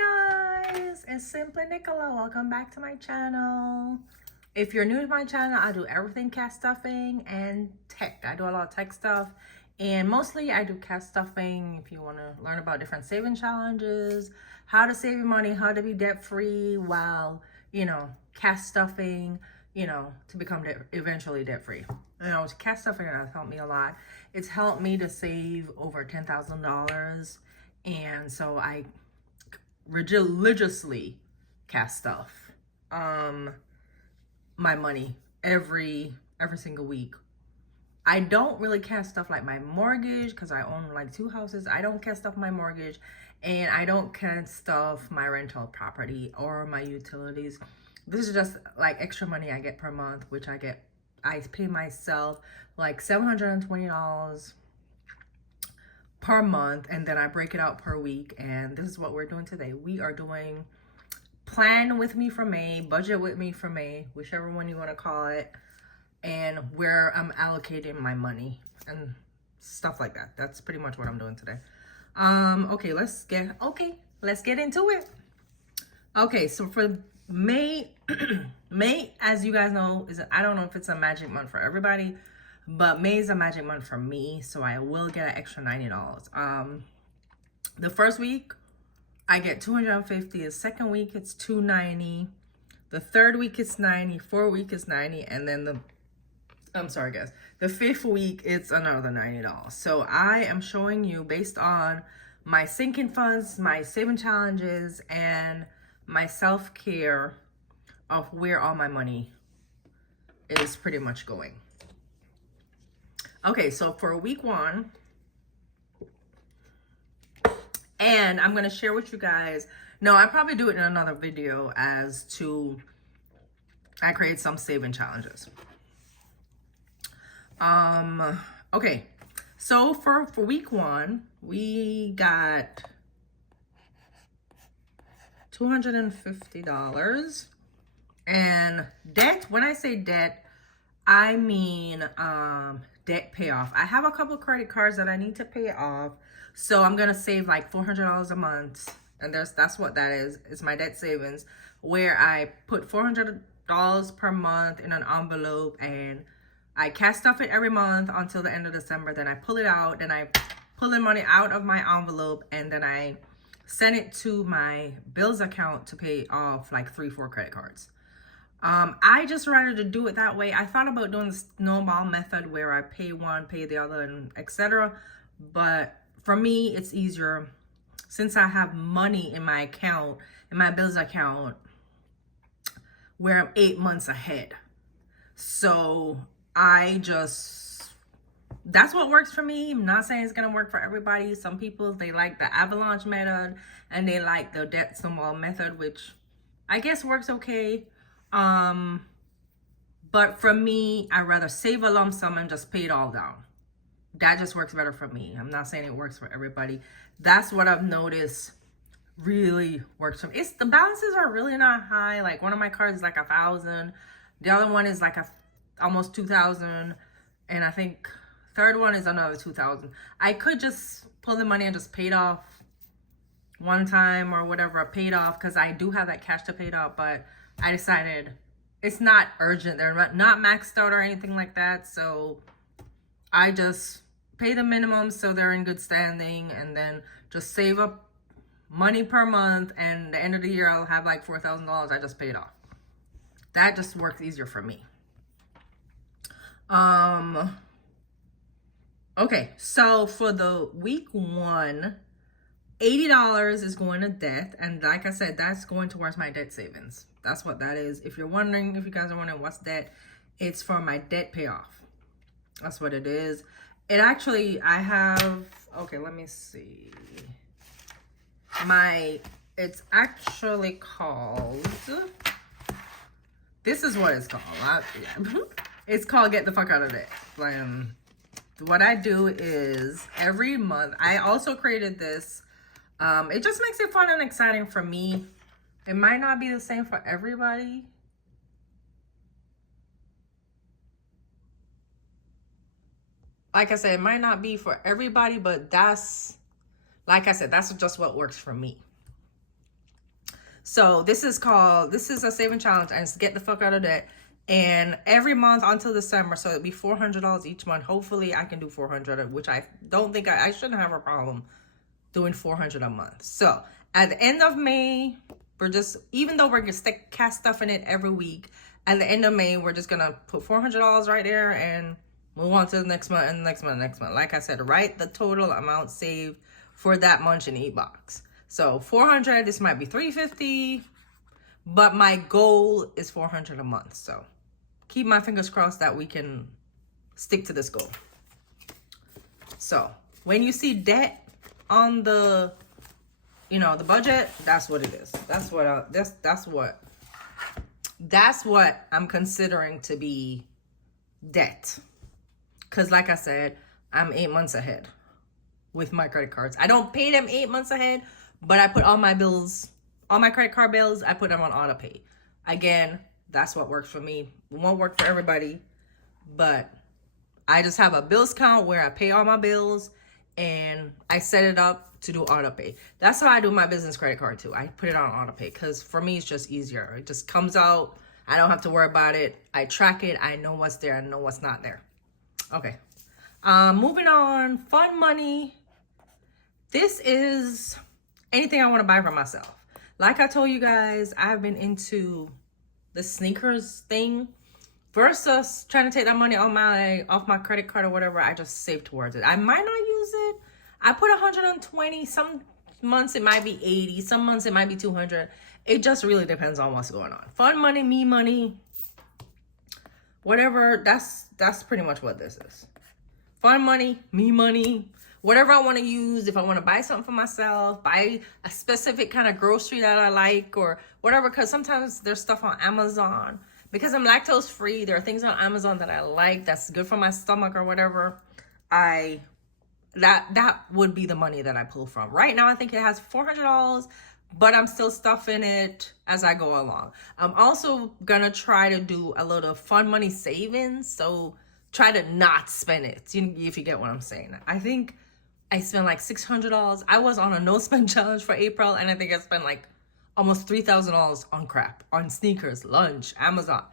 Hi guys, it's Simply Nicola. Welcome back to my channel. If you're new to my channel, I do everything cat stuffing and tech. I do a lot of tech stuff, and mostly I do cat stuffing. If you want to learn about different saving challenges, how to save your money, how to be debt free while, cat stuffing, to become eventually debt free. Cat stuffing has helped me a lot. It's helped me to save over $10,000, and so I religiously cat stuff my money every single week. I don't really cat stuff like my mortgage because I own like 2 houses. I don't cat stuff my mortgage, and I don't cat stuff my rental property or my utilities. This is just like extra money I get per month, which I pay myself like $720 per month, and then I break it out per week. And this is what we're doing today. We are doing plan with me for May, budget with me for May, whichever one you want to call it, and where I'm allocating my money and stuff like that. That's pretty much what I'm doing today. Okay, let's get into it. Okay, so for May, May, as you guys know, I don't know if it's a magic month for everybody, but May is a magic month for me, so I will get an extra $90. The first week, I get $250. The second week, it's $290. The third week, it's $90. Fourth week, it's $90. And then I'm sorry, guys. The fifth week, it's another $90. So I am showing you based on my sinking funds, my saving challenges, and my self-care of where all my money is pretty much going. Okay, so for week 1, and I'm going to share with you guys, no, I probably do it in another video as to, I create some saving challenges. Okay, so for week 1, we got $250, and debt, when I say debt, I mean debt payoff. I have a couple of credit cards that I need to pay off, so I'm gonna save like $400 a month, and that's what that is. It's my debt savings, where I put $400 per month in an envelope, and I cat stuff it every month until the end of December. Then I pull it out, and I pull the money out of my envelope, and then I send it to my bills account to pay off like 3-4 credit cards. I just rather to do it that way. I thought about doing the snowball method where I pay one, pay the other, and etc. But for me, it's easier since I have money in my account, in my bills account, where I'm 8 months ahead. So that's what works for me. I'm not saying it's gonna work for everybody. Some people, they like the avalanche method, and they like the debt snowball method, which I guess works okay. But for me, I rather save a lump sum and just pay it all down. That just works better for me. I'm not saying it works for everybody. That's what I've noticed really works for me. The balances are really not high. Like one of my cards is like 1,000. The other one is like almost 2,000. And I think third one is another 2,000. I could just pull the money and just pay it off one time or whatever. I paid off because I do have that cash to pay it off, but I decided it's not urgent. They're not maxed out or anything like that. So I just pay the minimum so they're in good standing, and then just save up money per month. And the end of the year, I'll have like $4,000. I just pay it off. That just works easier for me. Okay, so for the week 1, $80 is going to debt, and like I said, that's going towards my debt savings. That's what that is. If you're wondering, if you guys are wondering what's debt, it's for my debt payoff. That's what it is. It actually, I have, okay, let me see. It's actually called, this is what it's called. It's called Get the Fuck Out of Debt. What I do is every month, I also created this. It just makes it fun and exciting for me. It might not be the same for everybody. Like I said, it might not be for everybody, but like I said, that's just what works for me. So this is a saving challenge, and it's get the fuck out of debt. And every month until December, so it'd be $400 each month. Hopefully I can do 400, which I don't think I shouldn't have a problem doing 400 a month. So at the end of May, even though we're gonna cast stuff in it every week, at the end of May, we're just gonna put $400 right there and move on to the next month and the next month and next month. Like I said, write the total amount saved for that Munch and Eat box. So 400, this might be 350, but my goal is 400 a month. So keep my fingers crossed that we can stick to this goal. So when you see debt on the, the budget, that's what it is. That's what I'm considering to be debt. Because like I said, I'm 8 months ahead with my credit cards. I don't pay them 8 months ahead, but I put all my bills, all my credit card bills, I put them on auto pay. Again, that's what works for me. It won't work for everybody, but I just have a bills count where I pay all my bills and I set it up to do auto pay. That's how I do my business credit card too. I put it on auto pay because for me, it's just easier. It just comes out. I don't have to worry about it. I track it. I know what's there. I know what's not there. Okay. Moving on. Fun money. This is anything I want to buy for myself. Like I told you guys, I've been into the sneakers thing versus trying to take that money off my credit card or whatever. I just save towards it. I might not use it. I put 120. Some months it might be 80. Some months it might be 200. It just really depends on what's going on. Fun money, me money, whatever. That's pretty much what this is. Fun money, me money, whatever I want to use. If I want to buy something for myself, buy a specific kind of grocery that I like or whatever, because sometimes there's stuff on Amazon. Because I'm lactose free, there are things on Amazon that I like that's good for my stomach or whatever. That would be the money that I pull from. Right now, I think it has $400, but I'm still stuffing it as I go along. I'm also gonna try to do a little fun money savings, so try to not spend it, if you get what I'm saying. I think I spent like $600. I was on a no spend challenge for April, and I think I spent like almost $3,000 on crap, on sneakers, lunch, Amazon,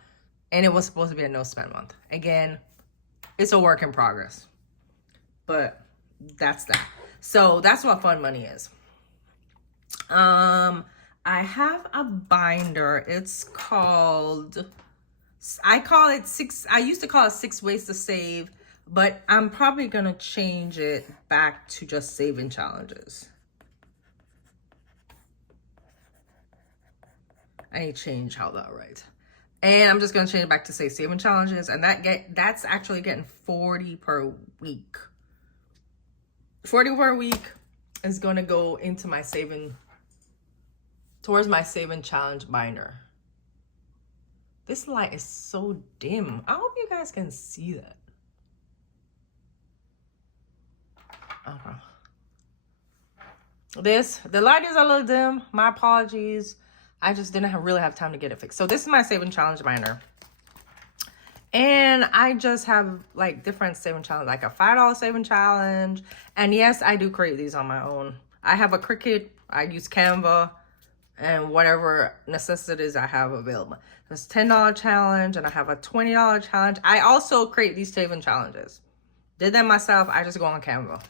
and it was supposed to be a no spend month. Again, it's a work in progress, but that's that. So that's what fun money is. I have a binder. It's called, I used to call it 6 Ways to Save, but I'm probably gonna change it back to just saving challenges. I need to change how that right. And I'm just gonna change it back to say saving challenges, and that's actually getting 40 per week. 40 per week is gonna go into my towards my saving challenge binder. This light is so dim. I hope you guys can see that. Okay. The light is a little dim. My apologies. I just didn't really have time to get it fixed. So this is my saving challenge binder. And I just have like different saving challenges, like a $5 saving challenge. And yes, I do create these on my own. I have a Cricut. I use Canva and whatever necessities I have available. There's $10 challenge and I have a $20 challenge. I also create these saving challenges. Did that myself. I just go on Canva.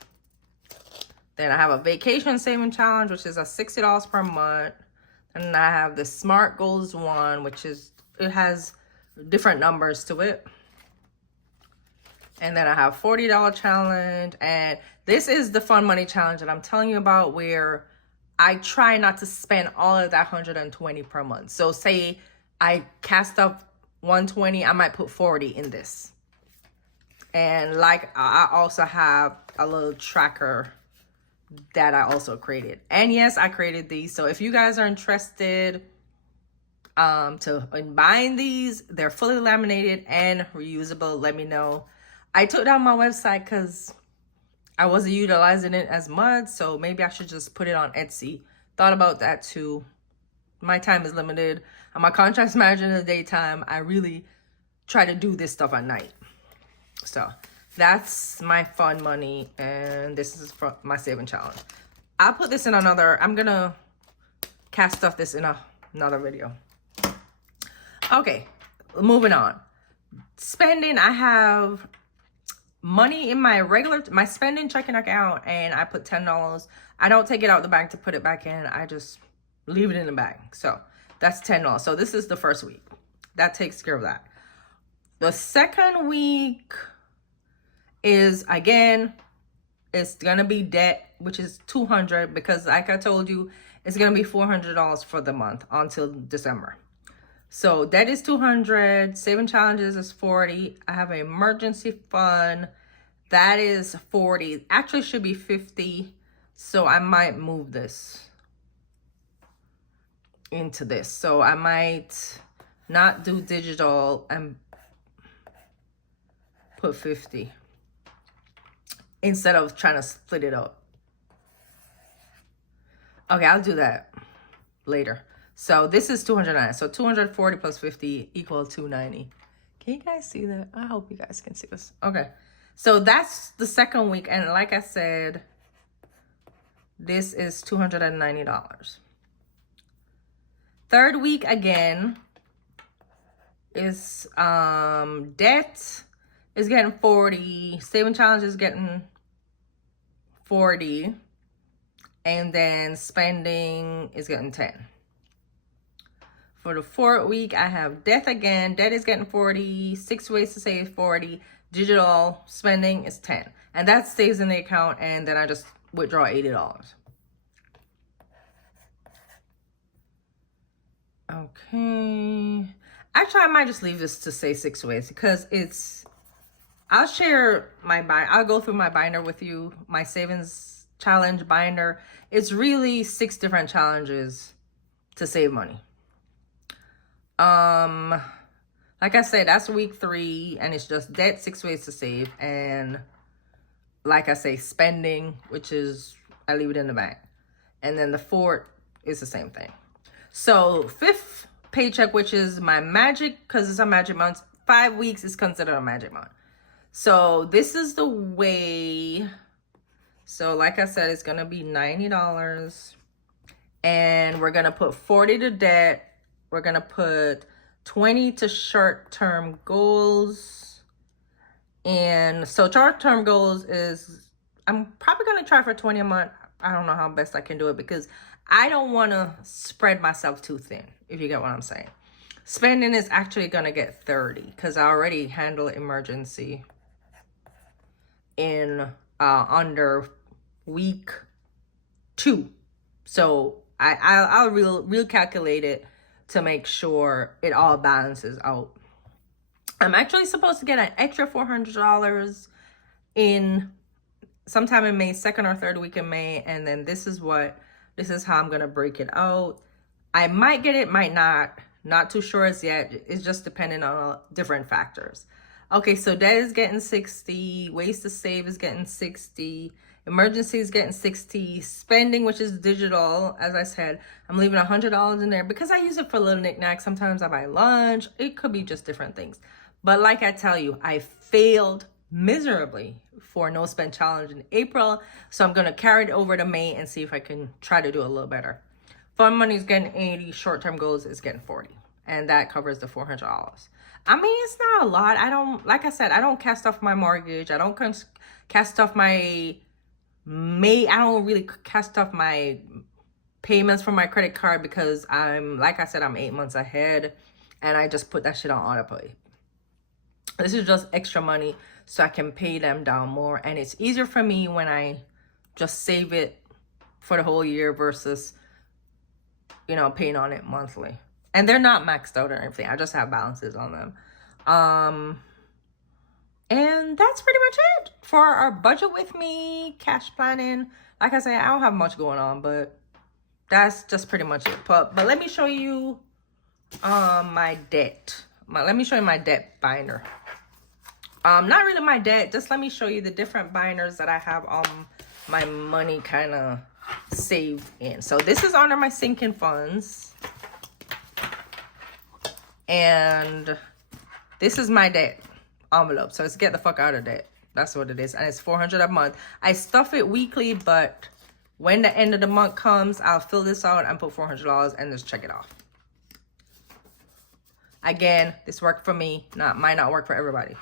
Then I have a vacation saving challenge, which is a $60 per month. And I have the Smart Goals one, which is, it has different numbers to it. And then I have $40 challenge. And this is the fun money challenge that I'm telling you about, where I try not to spend all of that 120 per month. So say I cast up 120, I might put 40 in this. And like, I also have a little tracker that I also created. And yes, I created these. So if you guys are interested in buying these, they're fully laminated and reusable. Let me know. I took down my website because I wasn't utilizing it as much. So maybe I should just put it on Etsy. Thought about that too. My time is limited. I'm a contracts manager in the daytime. I really try to do this stuff at night. So that's my fun money, and this is for my saving challenge. I'll put this in another, I'm gonna cast stuff this in a another video. Okay, moving on. Spending, I have money in my spending checking account, and I put $10. I don't take it out the bank to put it back in. I just leave it in the bank. So that's $10. So this is the first week. That takes care of that. The second week is, again, it's going to be debt, which is $200, because like I told you, it's going to be $400 for the month until December. So that is $200. Saving challenges is $40. I have an emergency fund. That is $40. Actually should be $50. So I might move this into this. So I might not do digital and put $50 instead of trying to split it up. Okay, I'll do that later. So this is $209. So 240 plus 50 equal $290. Can you guys see that? I hope you guys can see this. Okay. So that's the second week. And like I said, this is $290. Third week, again, is debt is getting $40. Saving challenge is getting $40. And then spending is getting $10. For the fourth week, I have debt again. Debt is getting $40. 6 ways to save $40. Digital spending is $10. And that stays in the account, and then I just withdraw $80. Okay. Actually, I might just leave this to say 6 ways, because I'll share I'll go through my binder with you, my savings challenge binder. It's really 6 different challenges to save money. Like I said, that's week 3, and it's just debt, 6 ways to save, and like I say, spending, which is I leave it in the bank, and then the 4th is the same thing. So 5th paycheck, which is my magic, because it's a magic month. 5 weeks is considered a magic month. So this is the way. So like I said, it's gonna be $90, and we're gonna put 40 to debt. We're gonna put 20 to short-term goals. And so short-term goals is, I'm probably gonna try for 20 a month. I don't know how best I can do it, because I don't want to spread myself too thin, if you get what I'm saying. Spending is actually gonna get 30, because I already handle emergency in under week 2. So I'll real calculate it to make sure it all balances out. I'm actually supposed to get an extra $400 in sometime in May, 2nd or 3rd week in May, and then this is how I'm gonna break it out. I might get it, might not too sure as yet. It's just depending on different factors. Okay, so debt is getting 60, ways to save is getting 60, emergency is getting 60, spending, which is digital, as I said, I'm leaving $100 in there because I use it for little knickknacks. Sometimes I buy lunch. It could be just different things. But like I tell you, I failed miserably for no spend challenge in April, so I'm gonna carry it over to May and see if I can try to do a little better. Fun money is getting 80, short-term goals is getting 40, and that covers the $400. I mean, it's not a lot. Like I said, I don't cast off my mortgage. I don't cast off I don't really cast off my payments from my credit card, because like I said, I'm 8 months ahead, and I just put that shit on autopay. This is just extra money so I can pay them down more, and it's easier for me when I just save it for the whole year versus, paying on it monthly. And they're not maxed out or anything. I just have balances on them. And that's pretty much it for our budget with me, cash planning. Like I said, I don't have much going on, but that's just pretty much it. But let me show you my debt. Let me show you my debt binder. Not really my debt, just let me show you the different binders that I have my money kind of saved in. So this is under my sinking funds. And this is my debt envelope. So it's get the fuck out of debt. That's what it is. And it's $400 a month. I stuff it weekly, but when the end of the month comes, I'll fill this out and put $400 and just check it off. Again, this worked for me, might not work for everybody.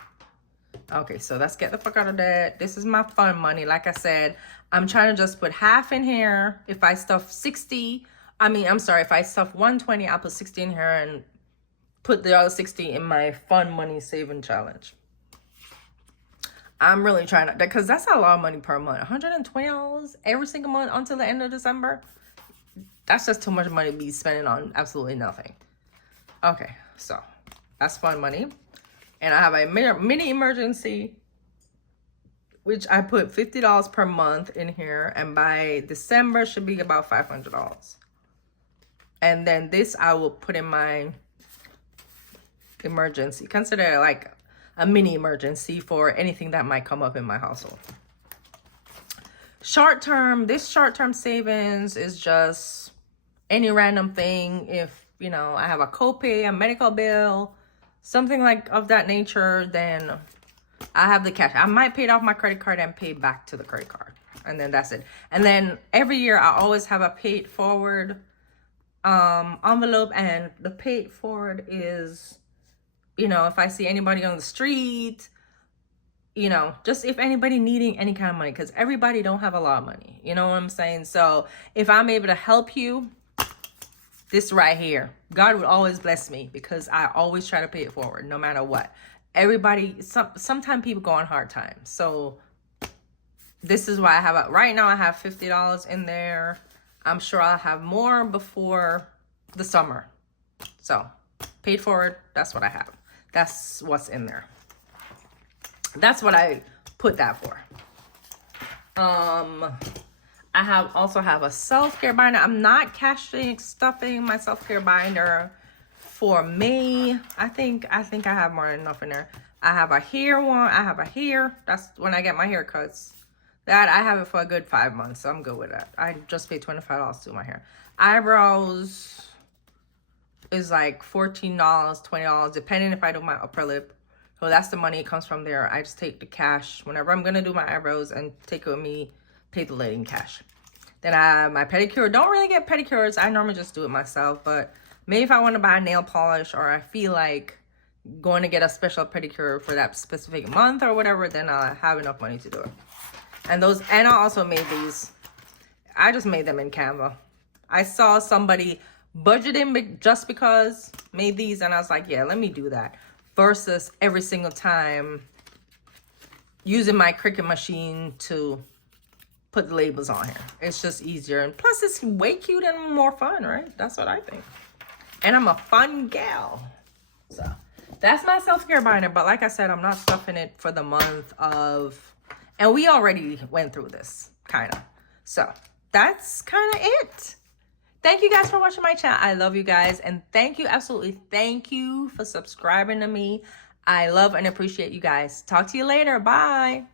Okay, so let's get the fuck out of that. This is my fun money. Like I said, I'm trying to just put half in here. If I stuff 60, if I stuff 120, I'll put 60 in here and put the other 60 in my fun money saving challenge. I'm really trying to, because that's a lot of money per month. $120 every single month until the end of December. That's just too much money to be spending on absolutely nothing. Okay, so that's fun money. And I have a mini emergency, which I put $50 per month in here. And by December should be about $500. And then this I will put in my emergency. Consider it like a mini emergency for anything that might come up in my household. This short-term savings is just any random thing. If, you know, I have a copay, a medical bill, something like of that nature, then I have the cash. I might pay it off my credit card and pay back to the credit card. And then that's it. And then every year I always have a paid forward envelope. And the paid forward is, you know, if I see anybody on the street, you know, just if anybody needing any kind of money, because everybody don't have a lot of money. You know what I'm saying? So if I'm able to help you, this right here, God would always bless me because I always try to pay it forward no matter what. Everybody, sometimes people go on hard times. So this is why I have, right now I have $50 in there. I'm sure I'll have more before the summer. So paid forward, that's what I have. That's what's in there. That's what I put that for. I also have a self-care binder. I'm not stuffing my self-care binder for May. I think I have more than enough in there. I have a hair one. I have a hair. That's when I get my haircuts. That I have it for a good 5 months. So I'm good with that. I just paid $25 to do my hair. Eyebrows is like $14, $20, depending if I do my upper lip. So that's the money. It comes from there. I just take the cash whenever I'm going to do my eyebrows and take it with me. Pay the lady in cash. Then I have my pedicure. Don't really get pedicures. I normally just do it myself. But maybe if I want to buy nail polish or I feel like going to get a special pedicure for that specific month or whatever, then I'll have enough money to do it. And I also made these. I just made them in Canva. I saw somebody budgeting just because made these. And I was like, yeah, let me do that. Versus every single time using my Cricut machine to put the labels on here. It's just easier. And plus it's way cute and more fun, right? That's what I think. And I'm a fun gal. So that's my self-care binder. But like I said, I'm not stuffing it for the month of, and we already went through this kind of. So that's kind of it. Thank you guys for watching my channel. I love you guys. And absolutely thank you for subscribing to me. I love and appreciate you guys. Talk to you later. Bye.